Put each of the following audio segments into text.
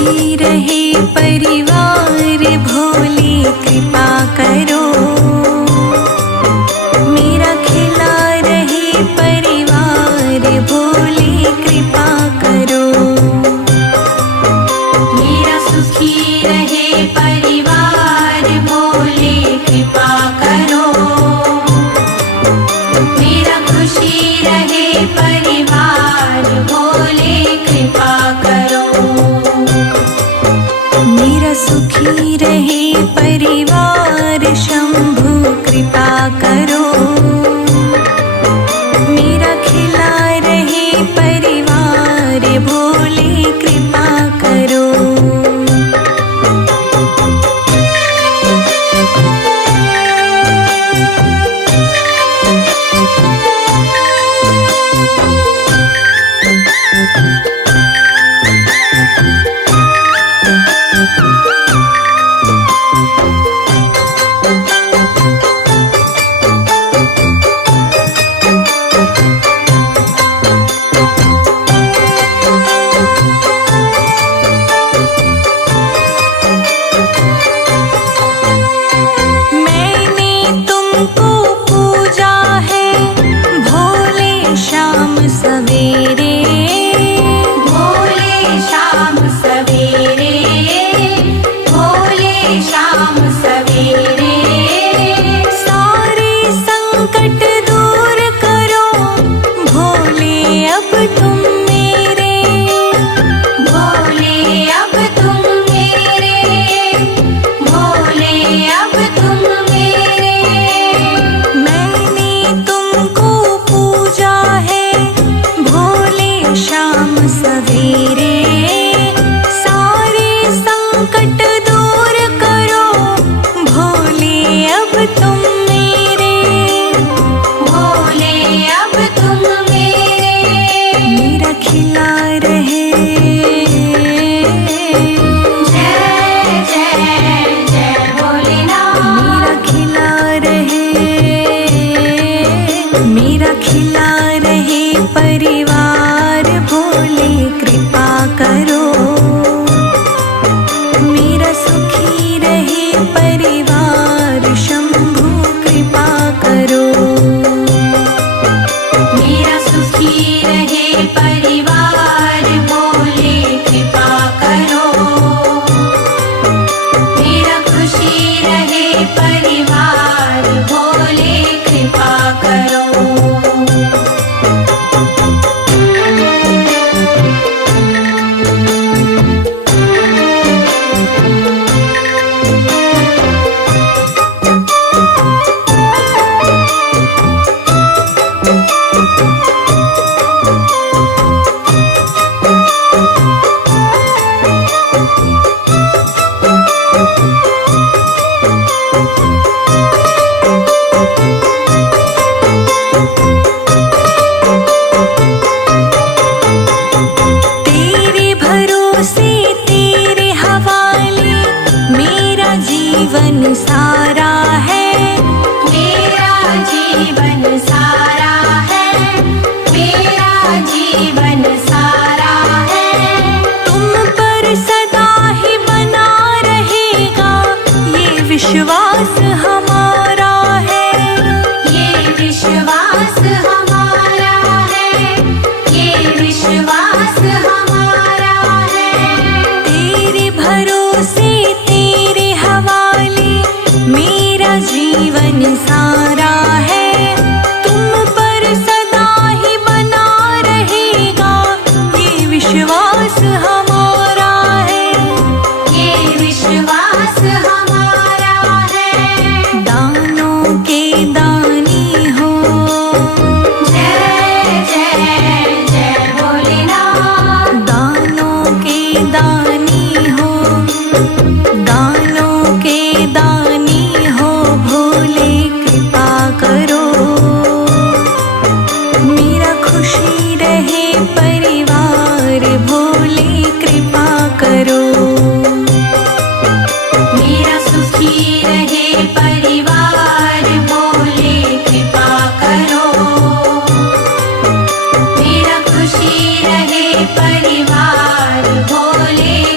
सुखी रहे परिवार भोले कृपा करो। मेरा खिला रहे परिवार भोले कृपा करो। मेरा सुखी रहे परिवार भोले कृपा करो। मेरा खुशी रहे परिवार भोले कृपा करो। मेरा सुखी रहे परिवार शंभु कृपा करो। मेरा खिला रहे परिवार भोले कृपा करो। मैंने तुमको पूजा है भोले शाम सवेरे। भोले शाम सवेरे। भोले शाम सवेरे। सारे संकट दूर करो भोले अब तुम मेरे। भोले अब तुम मेरे। भोले अब तुम मेरे। मैंने तुमको पूजा है भोले शाम सवेरे। सारे संकट दूर करो भोले अब तुम मेरे। भोले अब तुम मेरे। मेरा खिला रहे जय जय जय भोलेनाथ। मेरा खिला रहे। मेरा खिला रहे परिवार भोले कृपा करो। मेरा सुखी रहे परिवार शंभु कृपा करो। मेरा सुखी रहे परिवार भोले कृपा करो। मेरा खुशी रहे परिवार भोले कृपा करो। तेरे भरोसे तेरे हवाले मेरा जीवन सारा है। मेरा जीवन सारा है। मेरा जीवन सारा है। तुम पर सदा ही बना रहेगा ये विश्वास हमारा है। ये विश्वास हमारा है। ये विश्वास हमारा है। तेरे भरोसे तेरे हवाले मेरा जीवन सारा है। तुम पर सदा ही बना रहेगा ये विश्वास हमारा है। ये विश्वास हमारा है। दानों के दानी हो जय जय जय भोलेनाथ। दानों के दानी हो। दानों के दानी हो भोले कृपा करो। मेरा खुशी रहे परिवार भोले कृपा करो। मेरा सुखी रहे परिवार भोले कृपा करो। मेरा खुशी रहे परिवार भोले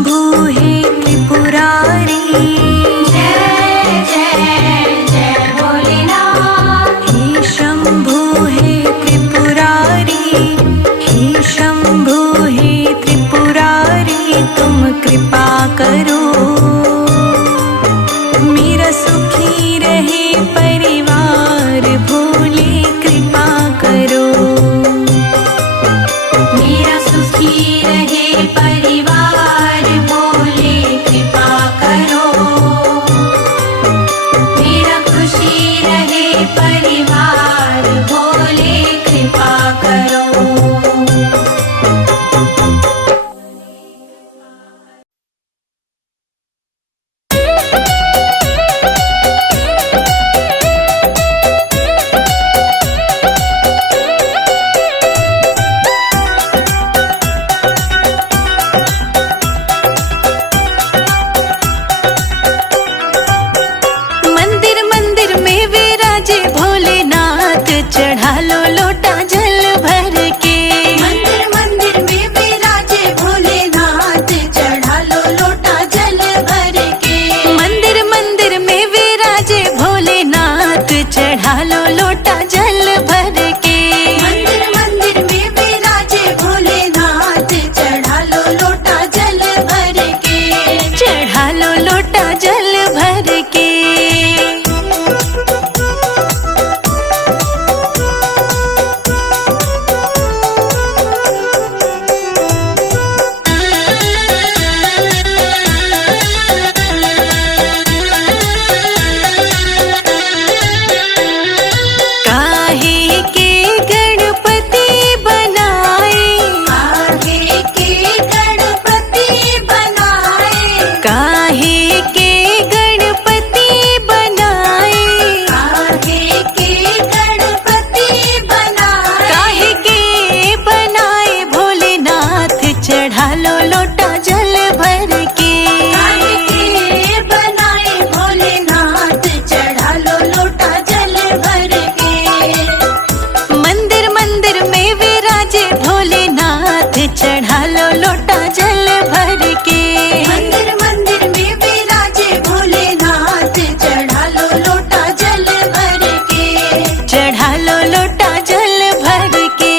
शंभु हे त्रिपुरारी, जय जय जय भोलेनाथ। हे शंभु हे त्रिपुरारी, हे शंभु हे त्रिपुरारी, तुम कृपा करो मेरा सुखी रहे परिवार, भोले कृपा करो। मेरा सुखी रहे परिवार, भोले कृपा करो। मेरा खुशी रहे परिवार, भोले कृपा करो। मंदिर मंदिर में विराजे भोलेनाथ, चढ़ा लो लोटा जल भर के। मंदिर मंदिर में विराजे भोलेनाथ, चढ़ा लो लोटा जल भर के। मंदिर मंदिर में विराजे भोलेनाथ, चढ़ा लो लोटा जल भर के। मंदिर मंदिर में विराजे भोलेनाथ, चढ़ा लो लोटा जल भर के। चढ़ा लो लोटा जल भर के। काहे के गणपति बनाए, आगे के गणपति बनाए। काहे के गणपति बनाए, आगे के गणपति बनाए। काहे के बनाए भोलेनाथ, चढ़ा लो लोटा जल भर के। काहे के बनाए भोलेनाथ, चढ़ा लो लोटा जल भर के। मंदिर मंदिर में विराजे भोलेनाथ, चढ़ा लो लोटा जल भर के। मंदिर मंदिर में विराजे भोलेनाथ, चढ़ा लो लोटा जल भर के। चढ़ा लो लोटा जल भर के।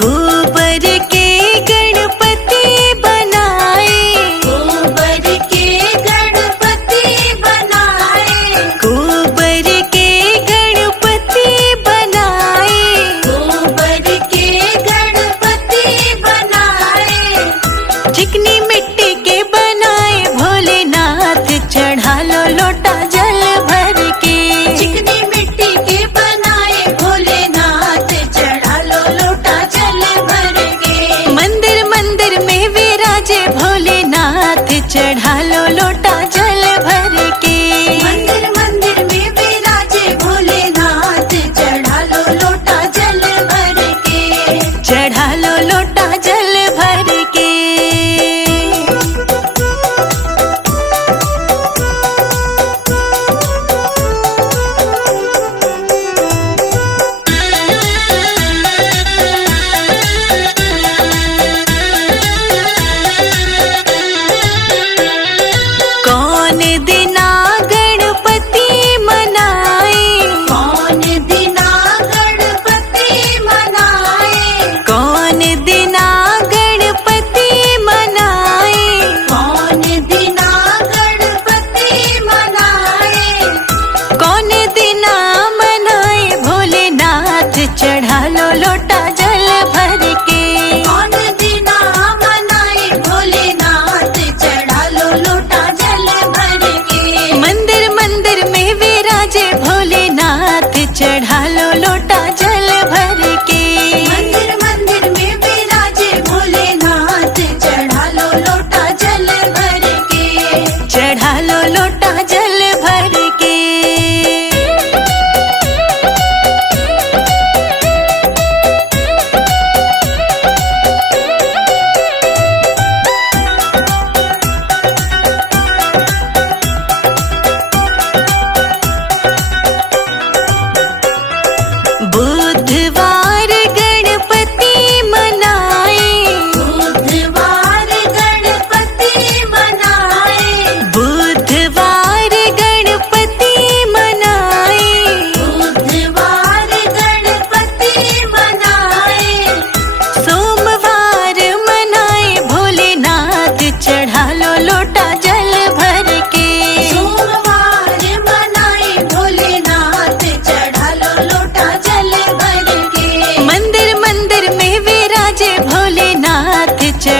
गोबर के गणपति बनाए, गोबर के गणपति बनाए। गोबर के गणपति बनाए। गोबर के गणपति बनाए। चिकनी मिट्टी के बनाए भोलेनाथ, चढ़ा लो लोटा जल भर के। चिकनी मिट्टी के बनाए भोलेनाथ, चढ़ा लो लोटा जल भर के। मंदिर मंदिर में विराजे भोलेनाथ, चढ़ा लो लोटा जल भर के। मंदिर मंदिर में विराजे भोलेनाथ, चढ़ा लो लोटा जल भर के। चढ़ा लो लोटा जल भर के। कौन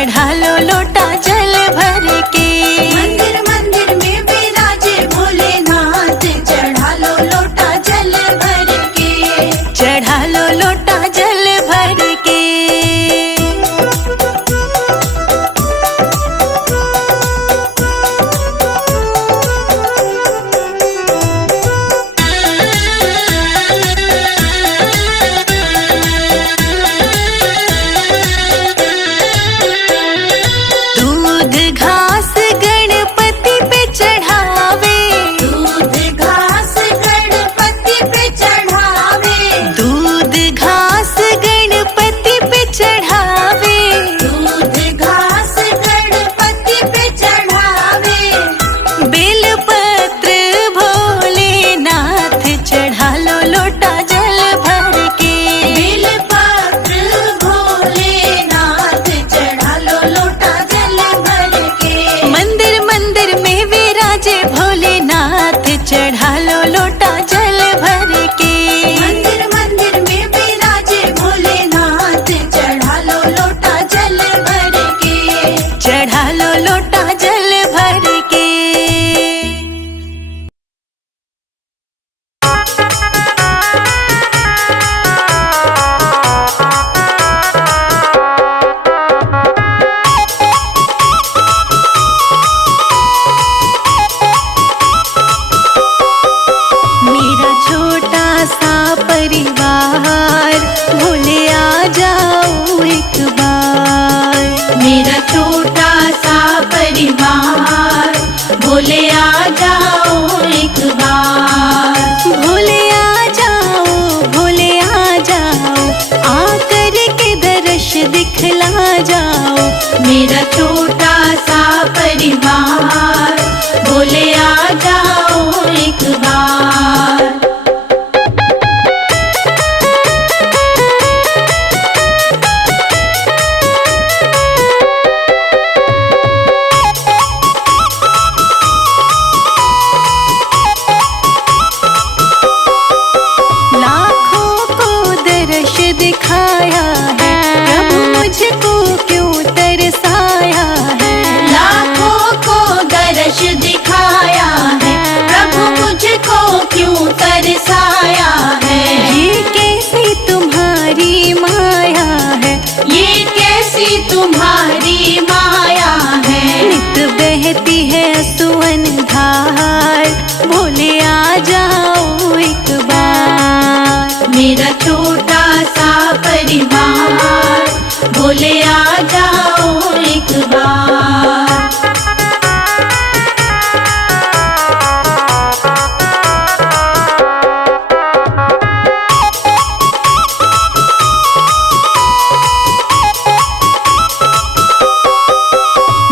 चढ़ा लो लोटा जल भर के। मंदिर मंदिर में विराजे भोलेनाथ, चढ़ा लो लोटा जल भर के। चढ़ा लो लोटा जल भर के। दूध घास गणपति पे चढ़ावे, दूध घास गणपति पे चढ़ावे, दूध घास गणपति पे चढ़ावे। दूध घास गणपति पे चढ़ावे। बेलपत्र भोलेनाथ चढ़ा लो लोटा जल भर के। बेलपत्र भोलेनाथ, चढ़ा लो लोटा जल भर के। मंदिर मंदिर में विराजे भोलेनाथ चढ़ा लो लोटा जल भर के। मंदिर मंदिर में विराजे भोलेनाथ, चढ़ा लो लोटा जल भर के। चढ़ा लो लोटा जल भर के। मेरा छोटा सा परिवार भोले आ जाओ एक बार। मेरा छोटा सा परिवार, भोले आ जाओ एक बार। भोले आ जाओ, भोले आ जाओ, आकर के दर्श दिखला जाओ। मेरा छोटा सा परिवार, भोले आ जाओ एक बार। लाखों को दर्श दिखाया है, प्रभु मुझको क्यों तरसाया है। लाखों को दर्श दिखाया है, प्रभु मुझको क्यों तरसाया है। ये कैसी तुम्हारी माया है, ये कैसी तुम्हारी माया है। नित बहती है सुवन धार, भोले आ जाओ एक बार। मेरा छोटा सा परिवार, भोले आ जाओ एक बार।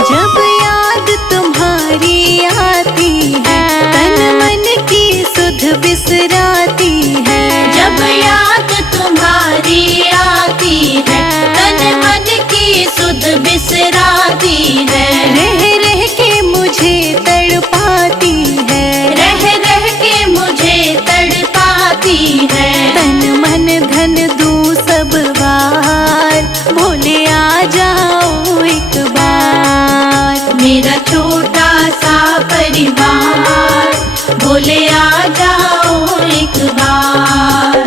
जब याद तुम्हारी आती है, तन मन की सुध बिसराती है। जब याद तुम्हारी आती है, तन मन की सुध बिसराती है। रह रह के मुझे तड़पाती है, रह रह के मुझे तड़पाती है। तन मन धन दूं सब बार, भोले आ जाओ एक बार। मेरा छोटा सा परिवार, भोले आ जाओ एक बार।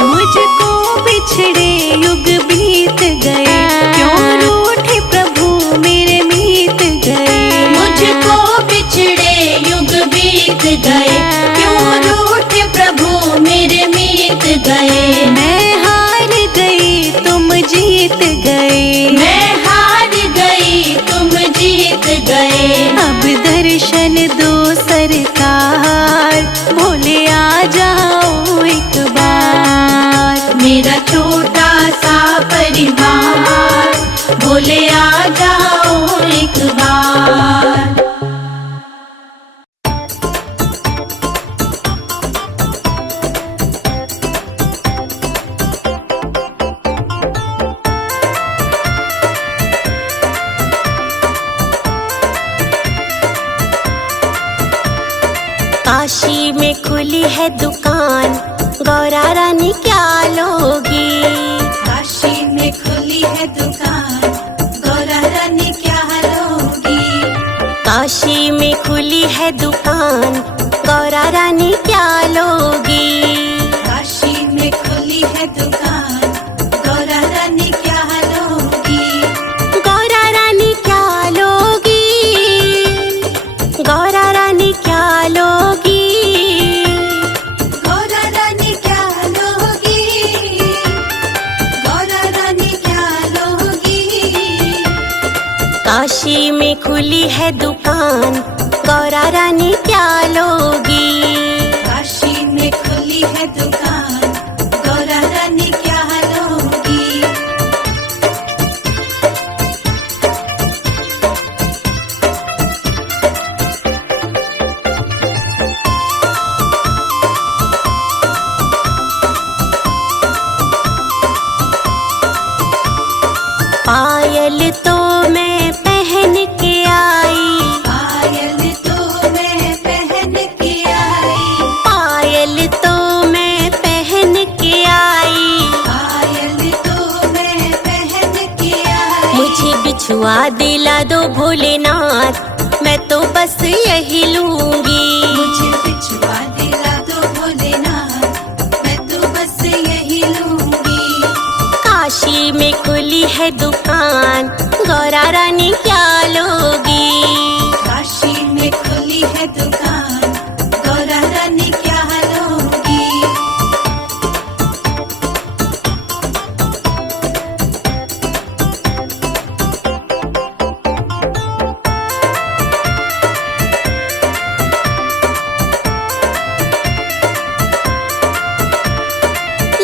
मुझको बिछड़े युग बीत गए, क्यों रूठे प्रभु मेरे मीत गए। मुझको बिछड़े युग बीत गए, क्यों रूठे प्रभु मेरे मीत गए। मैं हार गई तुम जीत गए, मैं हार गई तुम जीत गए। अब दर्शन दो सरकार, भोले आ जाओ एक बार। मेरा छोटा सा परिवार, भोले आ जाओ एक बार। काशी में खुली है दुकान, गौरा रानी क्या लोगी? काशी में खुली है दुकान, गौरा रानी क्या लोगी? काशी में खुली है दुकान, गौरा रानी क्या लोगी? काशी में खुली है दुकान, गौरा रानी क्या लोगी? गौरा रानी क्या लोगी? गौरा रानी क्या लोगी? गौरा रानी क्या लोगी? गौरा रानी क्या लोगी? काशी में खुली है दुकान, गौरा रानी क्या लोगी? काशी में खुली है दुकान, गौरा रानी क्या लोगी? पायल तो मैं पहन के आई, पायल तो मैं पहन के आई, पायल तो मैं पहन के आई। पायल तो मैं पहन के आई। मुझे बिछुआ दिला दो भोलेनाथ, मैं तो बस यही लूंगी। मुझे बिछुआ दिला दो भोलेनाथ, मैं तो बस यही लूंगी। काशी में खुली है दुकान, गौरा रानी क्या लोगी? काशी में खुली है दुकान, गौरा रानी क्या लोगी?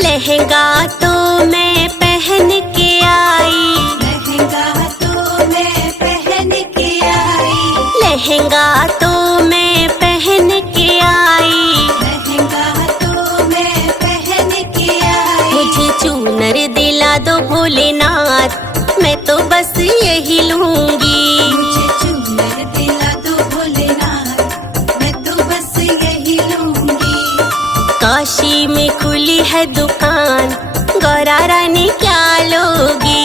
लहंगा तो मैं पहन के आई, लहंगा तो मैं पहन के आई, लहंगा तो मैं पहन के आई। लहंगा तो मैं पहन के आई। मुझे चूनर दिला दो भोलेनाथ, मैं तो बस यही लूंगी। मुझे चूनर दिला दो भोलेनाथ, मैं तो बस यही लूंगी। काशी में खुली है दुकान, गौरा रानी क्या लोगी?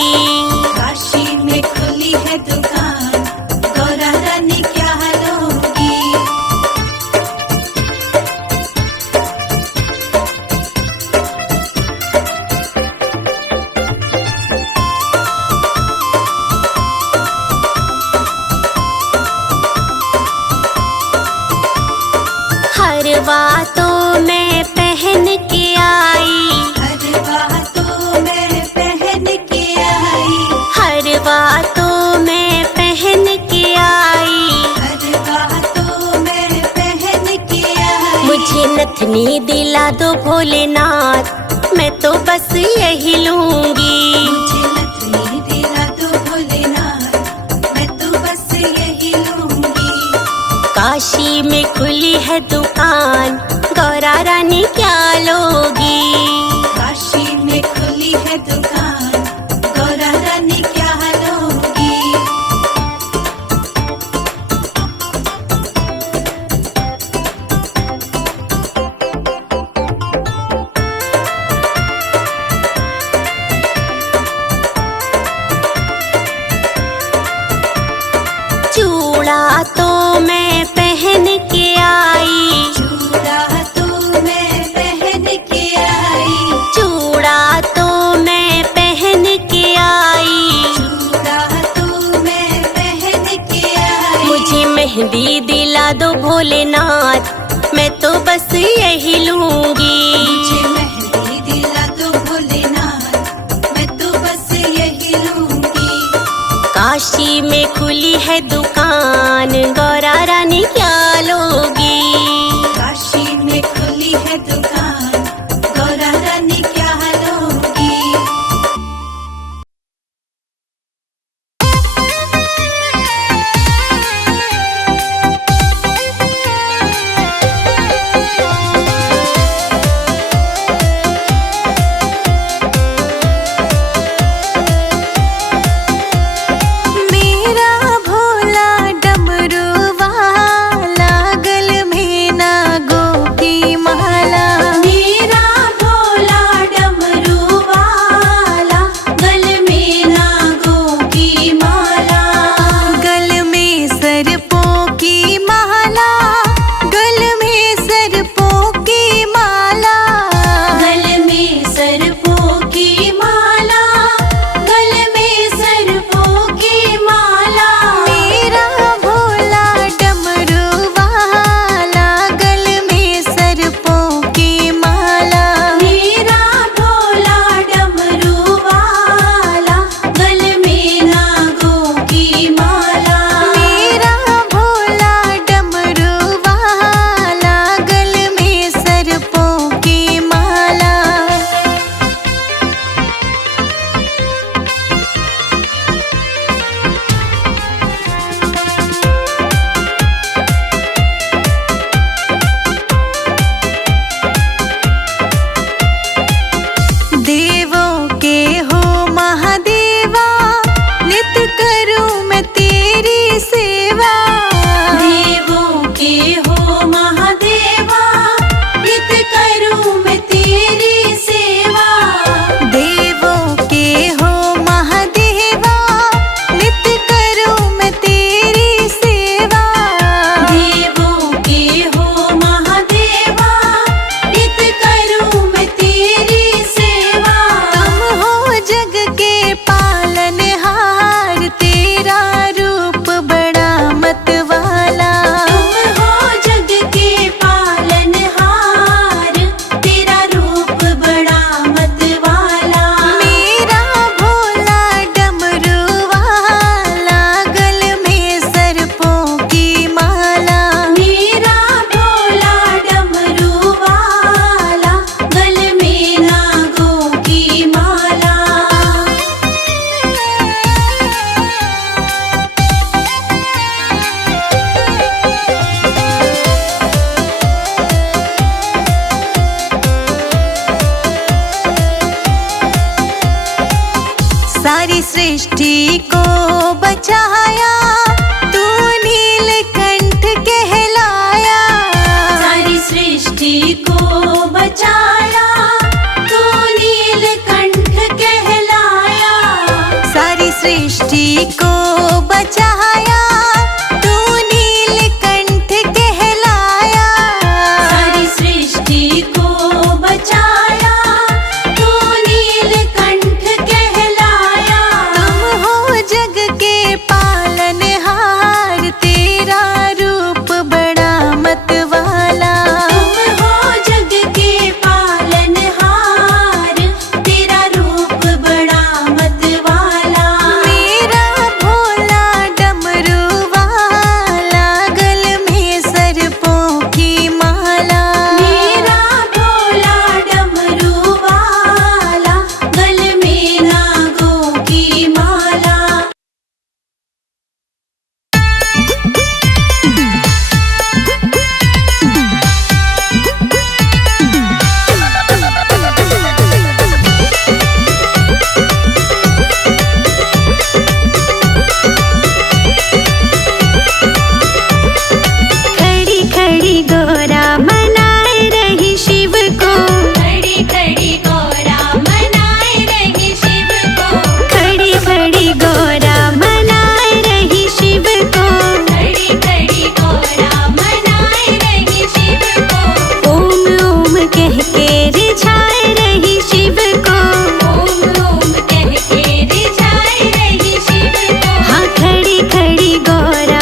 काशी में खुली है दुकान, गौरा रानी क्या लोगी? हरवा तो मैं पहन के आई, हरवा तो मैं पहन के आई, हरवा तो मैं पहन के आई। हरवा तो मैं पहन के आई। मुझे नथनी दिला दो भोलेनाथ, मैं तो बस यही लूंगी। मुझे नथनी दिला दो भोलेनाथ, मैं तो बस यही लूंगी। काशी में खुली है दुकान, गौरा रानी क्या लोगी? काशी में खुली है दुकान, गौरा रानी क्या लोगी? चूड़ा तो मैं पहन के आई, चूड़ा तो मैं पहन के आई, चूड़ा तो मैं पहन के आई। चूड़ा तो मैं पहन के आई। मुझे मेहंदी दिला दो भोलेनाथ, मैं तो बस यही लूंगी। मुझे मेहंदी दिला दो भोलेनाथ, मैं तो बस यही लूंगी। काशी में खुली है दुकान, गौरा रानी क्या लोगी? काशी में खुली है दुकान, गौरा रानी क्या लोगी? मेरा भोला डमरू को बचाया, तू नीलकंठ कहलाया। सारी सृष्टि को बचाया, तू नीलकंठ कहलाया। तुम हो जग के पालनहार, तेरा रूप बड़ा मतवाला। तुम हो जग के पालनहार, तेरा रूप बड़ा मतवाला। मेरा भोला डमरू वाला, गल में सर्पों की माला। मेरा भोला डमरू वाला, गल में नागों की माला। खड़ी खड़ी गोरा मनाए रही शिव को, खड़ी खड़ी गोरा मनाए रही शिव को। खड़ी खड़ी गोरा मनाए रही शिव को। खड़ी खड़ी गोरा मनाए रही शिव को। ओम ओम कह के रिझाए रही शिव को। ओम ओम कह के रिझाए रही शिव को। हाँ खड़ी खड़ी गोरा।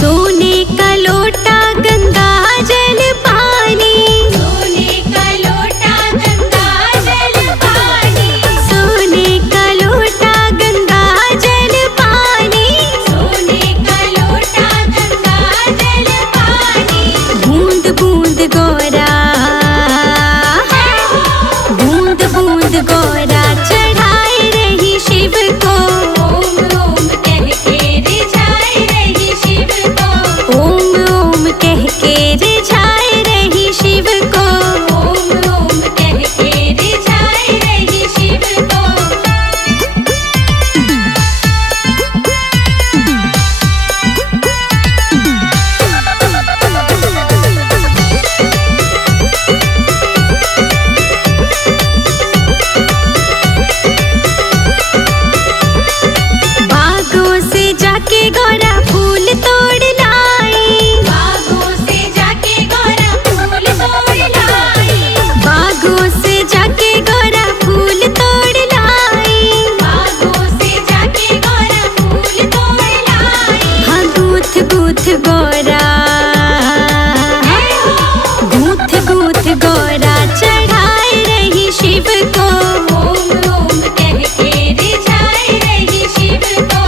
सोने का लोटा गंगा जल पानी, सोने का लोटा गंगा जल पानी। सोने का लोटा गंगा जल पानी। सोने का लोटा गंगा जल पानी। बूंद बूंद गोरा, बूंद बूंद गोरा चढ़ाए रही शिव को। ओम ओम कह के रिझाए रही शिव को। ओम ओम कह के रिझाए रही शिव को। ओम ओम कह के रिझाए रही शिव को। बागों से जाके गोरा फूल तोड़ लाई। बागों से जाके गोरा फूल तोड़ लाई। बागों से जाके गोरा फूल तोड़ लाई। बागों से जाके गोरा फूल तोड़ लाई। हाँ गूथ गूथ गोरा, गूथ गूथ गोरा चढ़ाए रही शिव को। ओम ओम कह के रिझाए रही शिव को।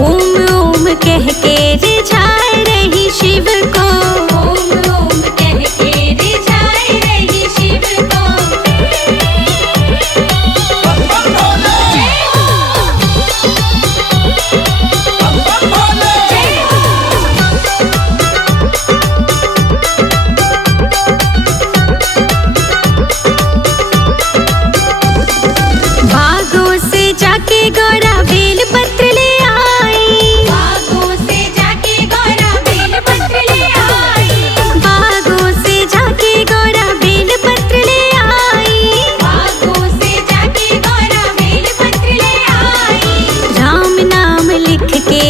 ओम ओम कह के रिझाए रही शिव को। ओम ओम कह के रिझाए रही शिव को। बागों से जाके गोरा बेल पत्र ले आई। बागों से जाके गोरा बेल पत्र ले आई। बागों से जाके गोरा बेल पत्र ले आई। बागों से जाके गोरा बेल पत्र ले आई। राम नाम लिख के,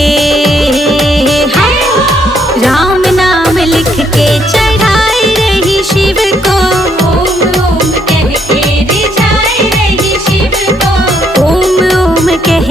राम नाम लिख के चढ़ाए रही शिव को। ओम ओम कह के रिझाए रही शिव को। ओम ओम कह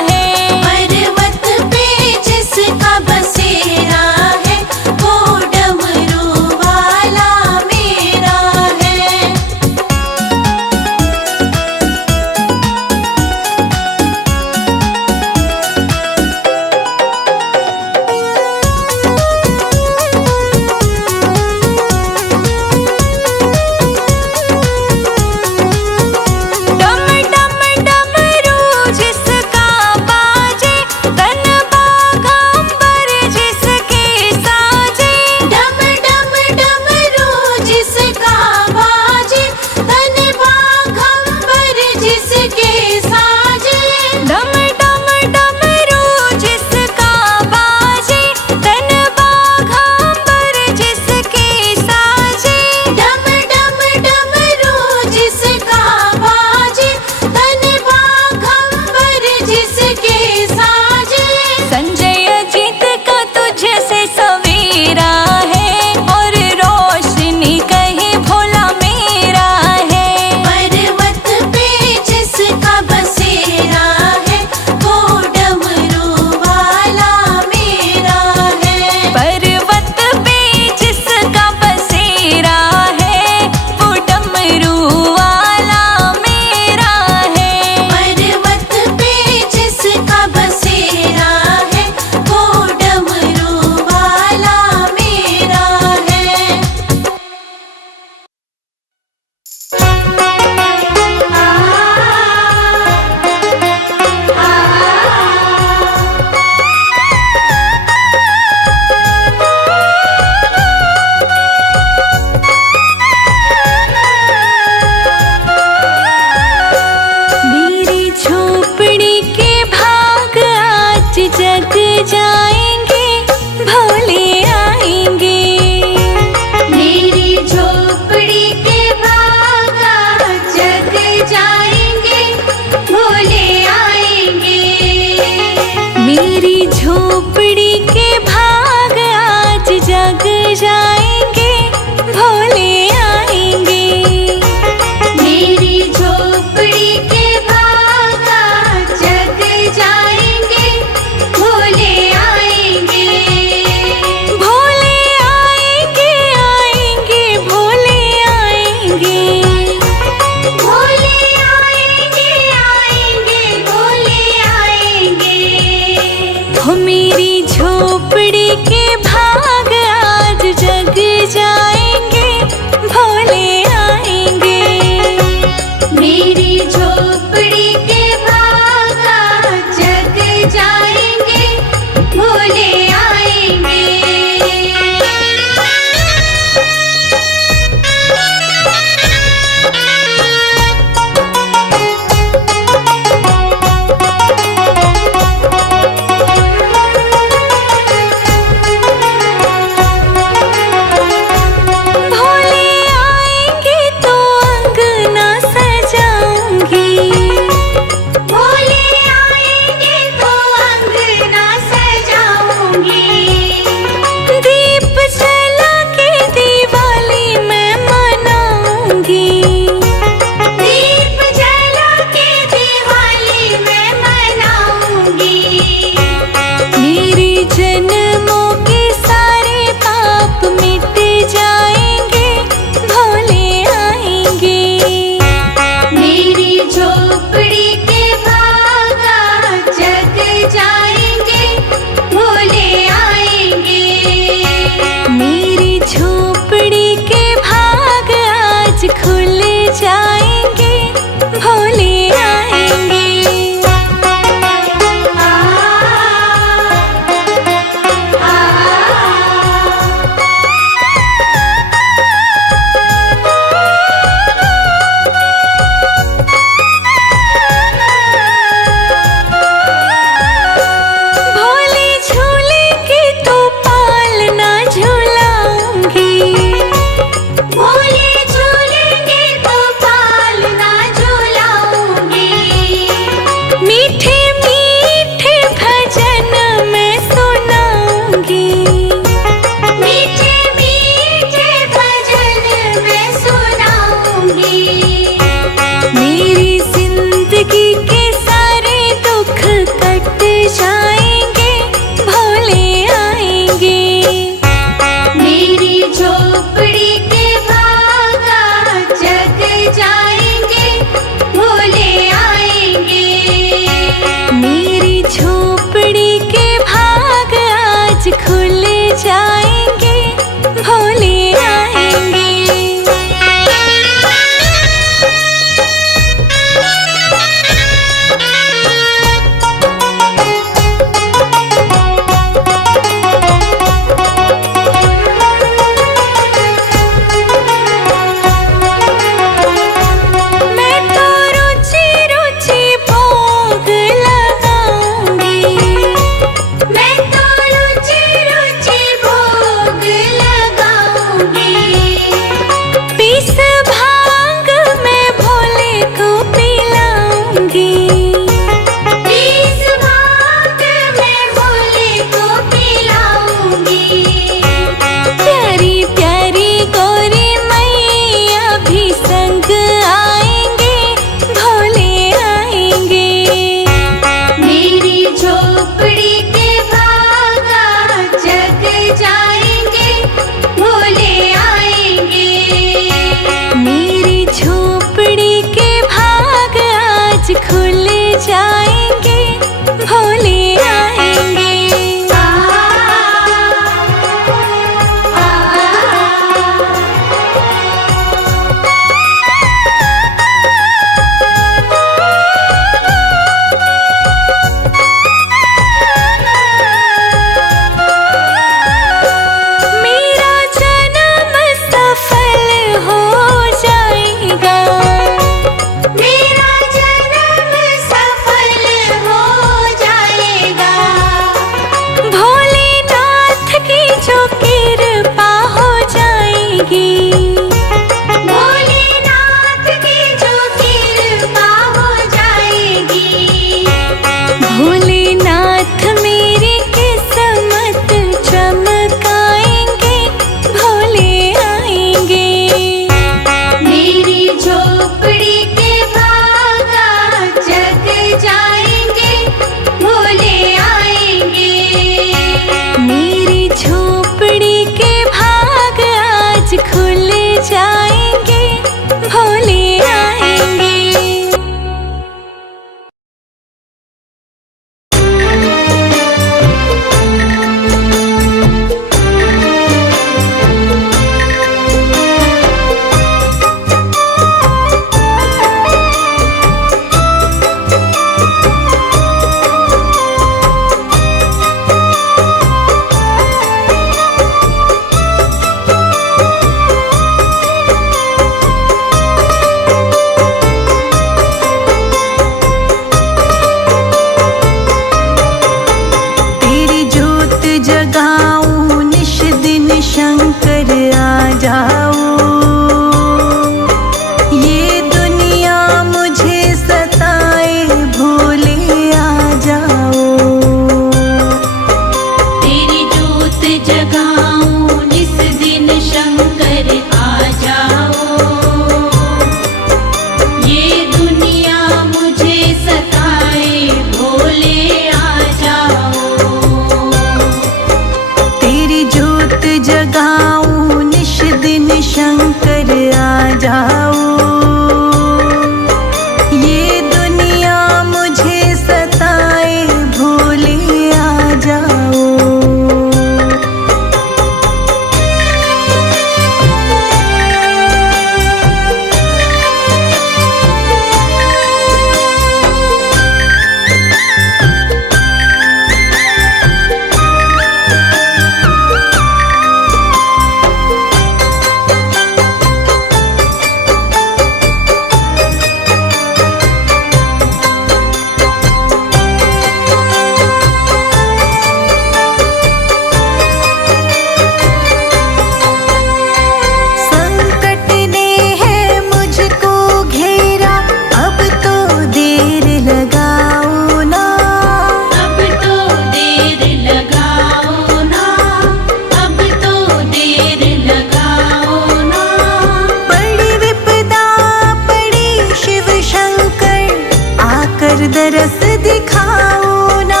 दरस दिखाओ ना,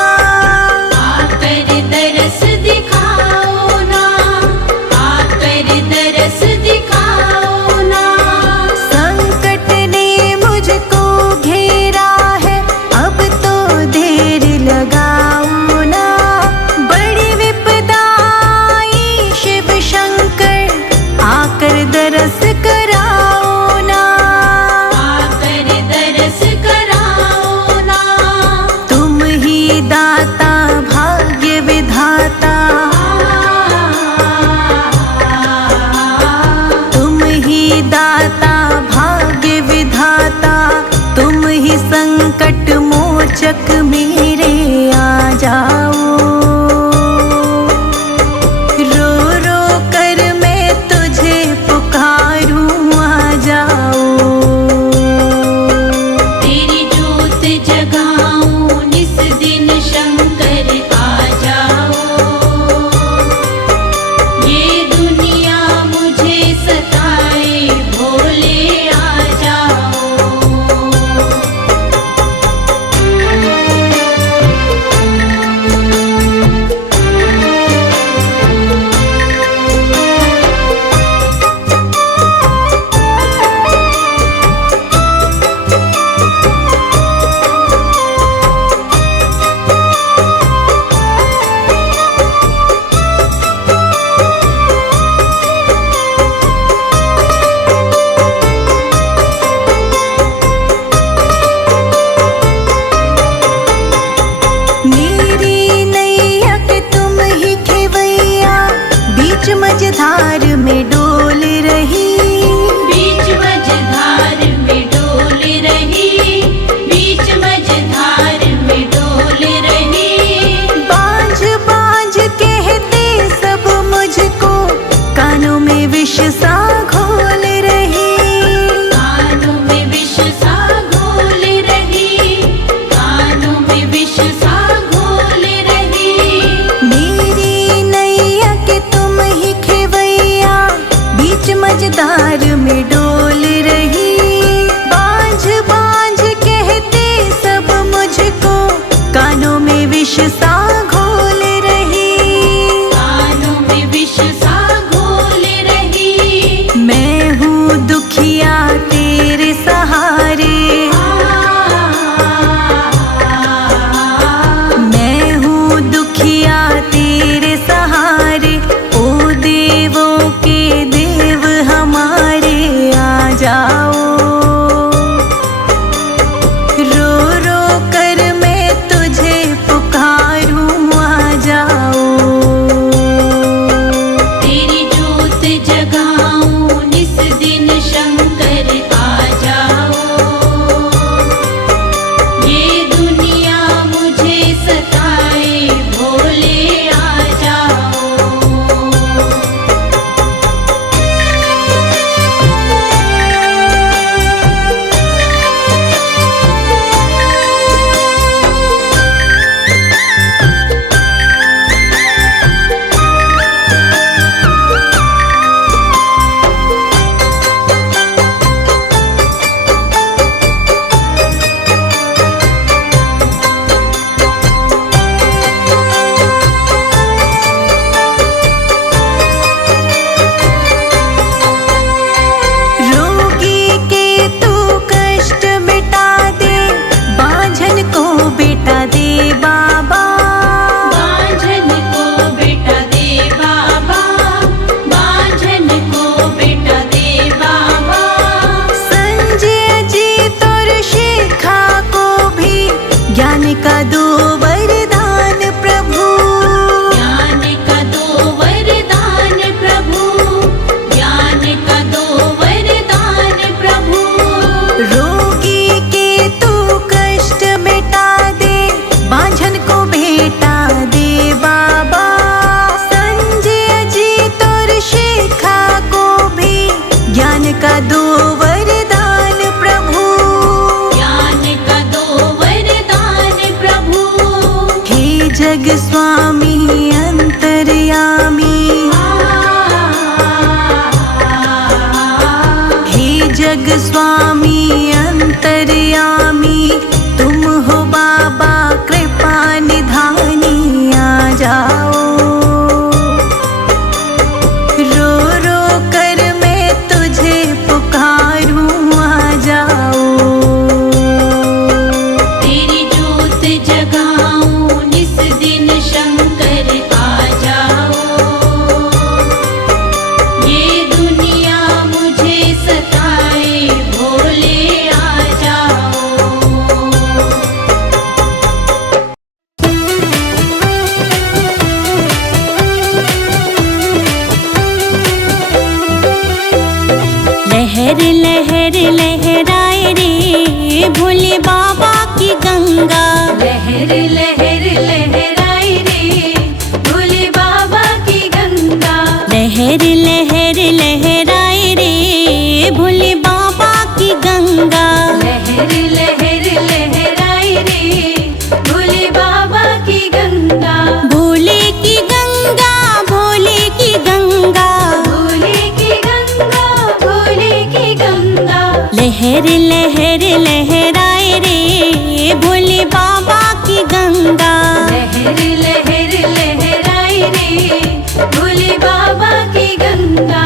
आकर दरस दिखाओ ना, आकर दरस दिखाओ ना। संकट ने मुझको घेरा है, अब तो देर लगाओ ना। बड़ी विपदा आई शिव शंकर, आकर दरस कराओ ना, आकर दरस कराओ ना। तुम ही दाता भाग्य विधाता, तुम ही दाता भाग्य विधाता, तुम ही संकट मोचक मेरे आ जाओ। रो रो कर मैं तुझे पुकारूं, आ जाओ। तेरी जोत जगाऊं निस दिन शंकर, आ जाओ। ये दुनिया मुझे सताए, भोले आ जाओ। मेरी नैया के तुम ही खेवैया, बीच मझधार में डोल रही। बीच मझधार में डोल रही, बीच मझधार में डोल रही। बांझ बांझ कहते सब मुझको, कानों में विष सा घोल रही। कानों में विष सा घोल रही, कानों में विष सा घोल रही। मेरी नैया के तुम ही खेवैया, बीच मझधार में डोल रही। बांझ बांझ कहते सब मुझको, कानों में विष सा घोल रही। कानों में विष सा घोल रही। मैं हूँ दुखिया तेरे सहारे, मैं हूँ दुखिया तेरे सहारे। ओ देवों के देव हमारे, आ जाओ। रो रो कर मैं तुझे पुकारूं, आ जाओ। तेरी जोत जगाऊं निस दिन शंकर, आ जाओ। ये दुनिया मुझे सताए, भोले आ जाओ। रोगी के तू कष्ट मिटा दे, बांझन को बेटा दे बाबा। बांझन को बेटा दे बाबा, बांझन को बेटा दे बाबा। संजय जी तोर शिखा को भी ज्ञान का दो वरदान प्रभु। ज्ञान का दो वरदान प्रभु, ज्ञान का दो वरदान प्रभु। रोगी के तू कष्ट मिटा दे, बांझन को बेटा दे बाबा। संजय जी तोर शिखा को भी ज्ञान का दो वरदान प्रभु। ज्ञान का दो वरदान प्रभु। हे जग स्वामी अंतर्यामी, हे जग स्वामी अंतर्यामी, तुम हो लहर लहर लहराए रे भोले बाबा की गंगा। लहर लहर लहराए रे भोले बाबा की गंगा। लहर लहर लहराए रे भोले बाबा की गंगा। भोले की गंगा, भोले की गंगा, भोले की गंगा, भोले की गंगा। लहर लहर लहराए रे भोले बाबा की गंगा। लहर लहर लहराए रे भोले बाबा की गंगा।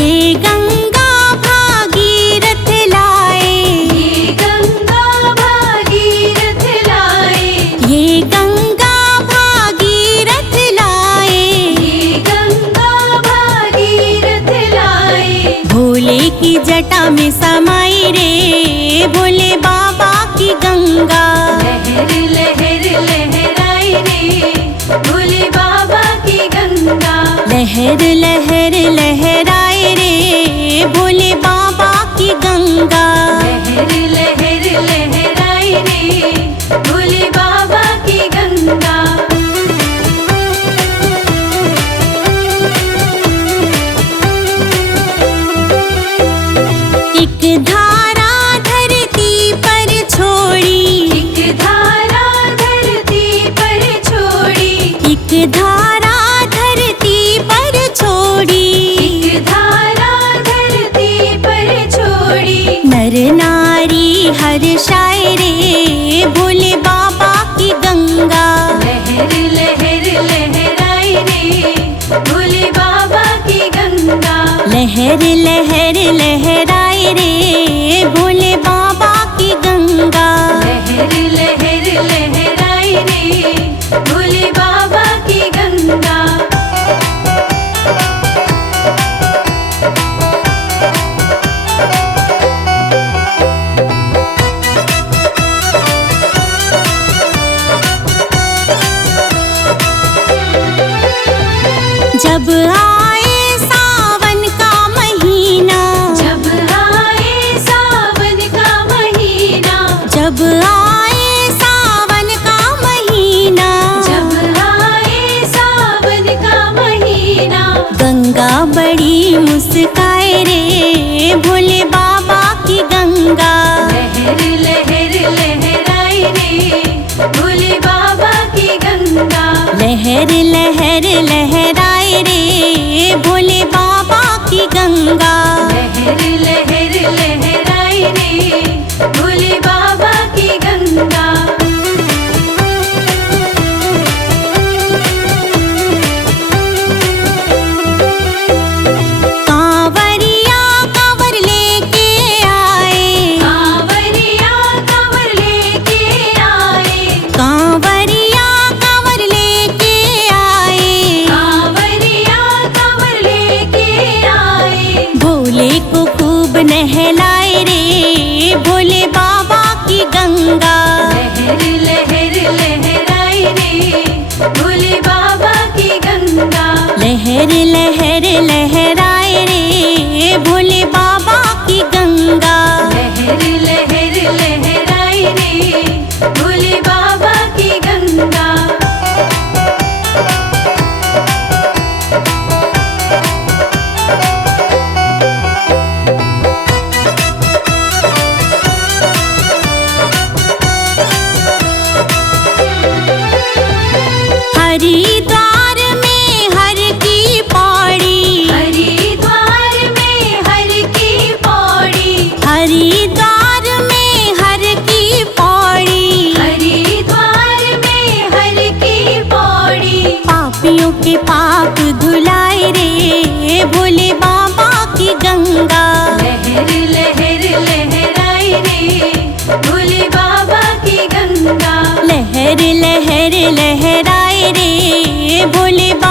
ये गंगा भागीरथ लाए, ये गंगा भागीरथ लाए। ये गंगा भागीरथ लाए। ये गंगा भागीरथ लाए। भोले की जटा में समाई रे भोले बाबा की गंगा। लहर लहर लहराए रे भोले बाबा की गंगा। लहर लहर लहराए रे भोले बाबा की गंगा। लहर लहर लहराए रे भोले बाबा की गंगा। एक धारा धरती पर छोड़ी, एक धारा धरती पर छोड़ी। एक धारा धरती पर छोड़ी। एक धारा धरती पर छोड़ी। नर नारी हर्षाए रे भोले बाबा की गंगा। लहर लहर लहराए रे भोले बाबा की गंगा। लहर लहर लहराए रे भोले बाबा की गंगा। लहर लहर लहराए रे भोले बाबा की गंगा। जब आए सावन का महीना, जब आए सावन का महीना। जब आए सावन का महीना। जब आए सावन का महीना। गंगा बड़ी मुस्काए रे भोले बाबा की गंगा। लहर लहर लहराए रे भोले बाबा की गंगा। लहर लहर लहराए रे भोले बाबा की गंगा। लहर लहर लहराए रे भोले बाबा की गंगा। कांवरिया कांवर लेके आए। कांवरिया कांवर लेके आए। कांवरिया कांवर लेके आए। कांवरिया कांवर लेके आए। भोले को खूब नहलाए रे भोले बाबा की गंगा। लहर लहर लहराए रे भोले बाबा की गंगा। लहर लहर लहराए रे भोले बाबा की गंगा। लहर लहर लहराए रे भोले बाबा की गंगा। हरिद्वार में हर की पौड़ी। हरिद्वार में हर की पौड़ी। हरिद्वार में हर की पौड़ी। हरिद्वार में हर की पौड़ी। पापियों के पाप धुलाए रे भोले बाबा की गंगा। लहर लहर लहराए रे भोले बाबा की गंगा। लहर लहर लहराए रे भोले बाबा